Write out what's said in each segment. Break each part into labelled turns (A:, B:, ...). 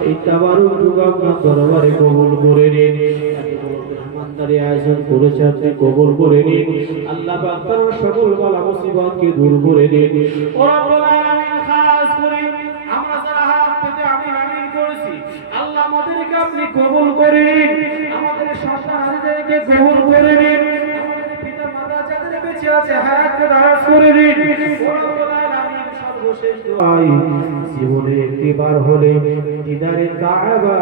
A: এই তাবারুক আপনার দরবারে কবুল করে নিন। আয়োজন করেছে আপনি কবুল করে নিন। আল্লাহ পাক সকল বালা মুসিবতকে করে দিন। আল্লাহ নিন। আমাদের সন্তানদেরকে করে নিন। আমাদের করে আলামিন সর্বশেষ দোয়াই জীবনে একটিবার হলে দিদারে কাবা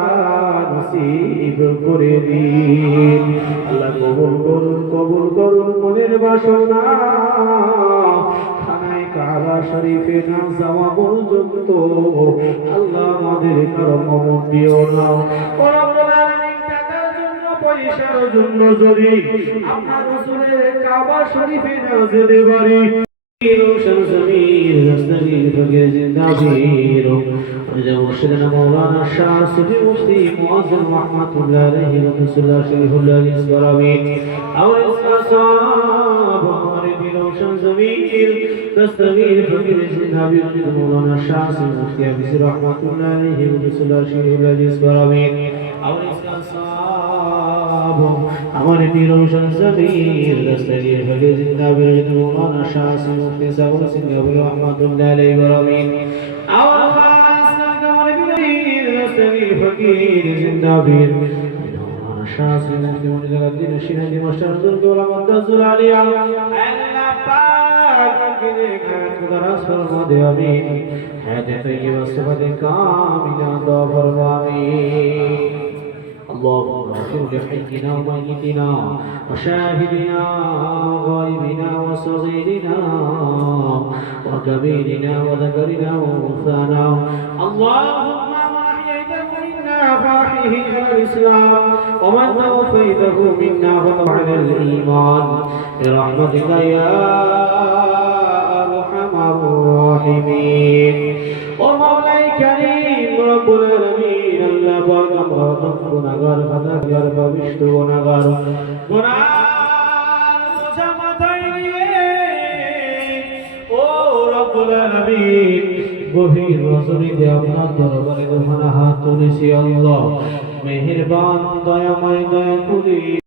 A: নসিব করে দিন। আল্লাহ কবুল করুন কবুল করুন মনের বাসনা। আমাদের পয়সার জন্য যদি রসুলের কাবা শরীফে না যেতে পারি مولانا شاہ سبی مفتی معظم رحمت اللہ علیہ وسلم شریف اللہ علیہ وسلم اور اس کا صاحب شمس زميل تستغيث برزق حبيب مولانا شاہ سے مفتی حفیظ رحمت اللہ علیہ وسلم شیخ العزیز برامین اور اس کا صاحب ہمارے پیر روشن زمین تستغیث برزق حبیب مولانا شاہ سے مفتی صاحب سے رحمت اللہ علیہ برامین اور خاص نہ ہمارے پیر روشن زمین فقیر زندہ بیر নাসির জীবন জালাদিন শিরাজি মাস্টার সুন্দর মাদ্রাসুল আলিয়া আল্লাহ পাক কিনে খাত দরাস ফরমাদে আমিন হাজে তাইয়্যিব সুবাদে কামিলা দোয়া ফরমামি اللهم اغفر لحينا وميتنا وشاهدنا وغائبنا وصغيرنا وكبيرنا وذكرنا وانثانا اللهم منا فاحيه على الاسلام ومن توفيته منا فهو على الايمان برحمتك يا ارحم الراحمين ومولاي كريم رب العالمين আল্লাহ পাক আমরা গুনাহগার খাতাকার ভবিষ্য গুনাহগার গুনাহ বোঝা মাথায় নিয়ে ও রব্বুল আলামিন গভীর রজনীতে আপনার দরবারে দোহানা হাত তুলেছি আল্লাহ। মেহেরবান দয়াময় দয়া করে